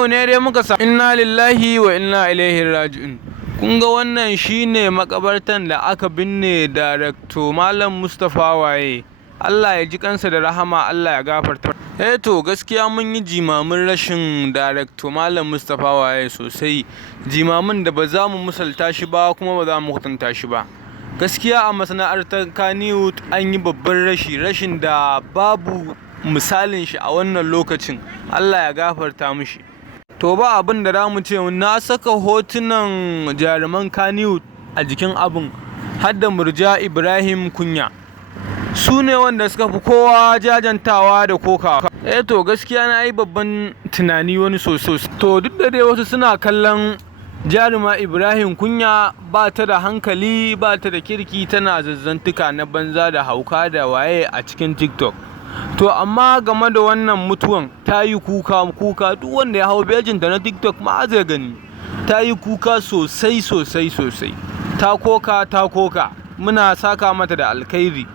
yau ne dai muka samu inna lillahi wa inna ilaihi raji'un. Kun ga wannan shine makabartan da aka binne Darakto Malam Mustapha Waye. Allah ya ji kansa da rahama, Allah ya gafarta. To gaskiya mun yi jimamin rashin Darakto Malam Mustapha Waye sosai. Jimamin da ba za mu misalta shi ba kuma ba za mu kwatanta shi ba. Gaskiya a masana'antar Kannywood an yi babban rashin da babu misalin shi a wannan lokacin. Allah ya gafarta mishi. To ba abin da za mu ce, na saka hotunan jaruman Kannywood a jikin abin, har da Murja Ibrahim Kunya. Su ne wanda suka fi kowa jajantawa da kokawa. To gaskiya na yi babban tunani wani sosai. To duk da dai wasu suna kallon jaruma Ibrahim Kunya ba ta da hankali, ba ta da kirki, tana zazzantuka na banza da hauka da waye a cikin TikTok. To amma game da wannan mutuwan ta yi kuka duk wanda ya hau bejin da na TikTok ma zai gani. Ta yi kuka sosai. Ta koka. Muna saka mata da alkhairi.